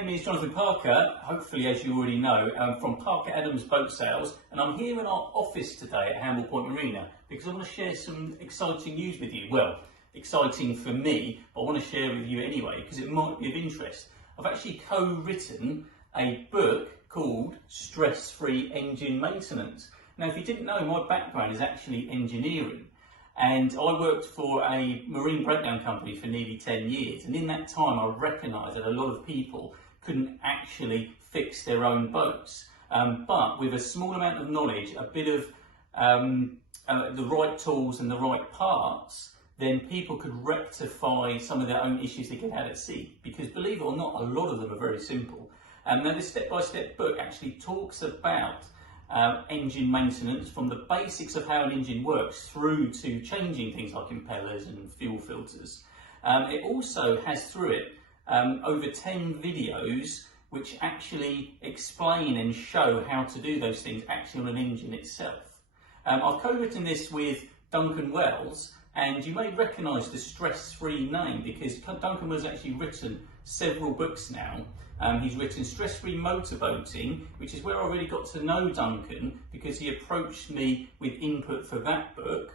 name is Jonathan Parker, hopefully as you already know, from Parker Adams Boat Sales, and I'm here in our office today at Hamble Point Marina because I want to share some exciting news with you. Well, exciting for me, but I want to share with you anyway because it might be of interest. I've actually co-written a book called Stress-Free Engine Maintenance. Now, if you didn't know, my background is actually engineering. And I worked for a marine breakdown company for nearly 10 years. And in that time, I recognised that a lot of people couldn't actually fix their own boats. But with a small amount of knowledge, a bit of the right tools and the right parts, then people could rectify some of their own issues they get out at sea. Because believe it or not, a lot of them are very simple. Now this step-by-step book actually talks about engine maintenance, from the basics of how an engine works through to changing things like impellers and fuel filters. It also has through it over 10 videos which actually explain and show how to do those things actually on an engine itself. I've co-written this with Duncan, and you may recognise the Stress-Free name because Duncan has actually written several books now. He's written Stress-Free Motorboating, which is where I really got to know Duncan because he approached me with input for that book.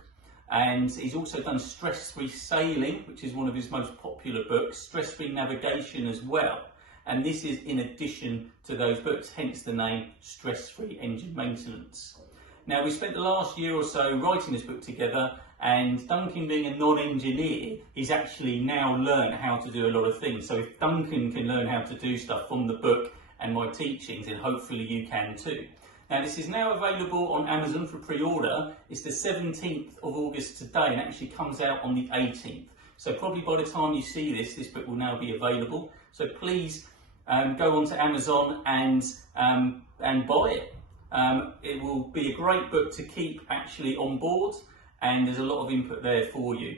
And he's also done Stress-Free Sailing, which is one of his most popular books, Stress-Free Navigation as well. And this is in addition to those books, hence the name Stress-Free Engine Maintenance. Now, we spent the last year or so writing this book together, and Duncan, being a non-engineer, he's actually now learned how to do a lot of things. So if Duncan can learn how to do stuff from the book and my teachings, then hopefully you can too. Now, this is now available on Amazon for pre-order. It's the 17th of August today, and actually comes out on the 18th. So probably by the time you see this, this book will now be available. So please go onto Amazon and buy it. It will be a great book to keep actually on board, and there's a lot of input there for you.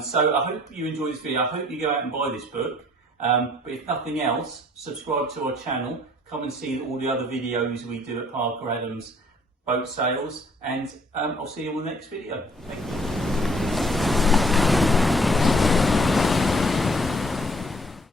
So I hope you enjoy this video. I hope you go out and buy this book. But if nothing else, subscribe to our channel. Come and see all the other videos we do at Parker Adams Boat Sales. And I'll see you on the next video. Thank you.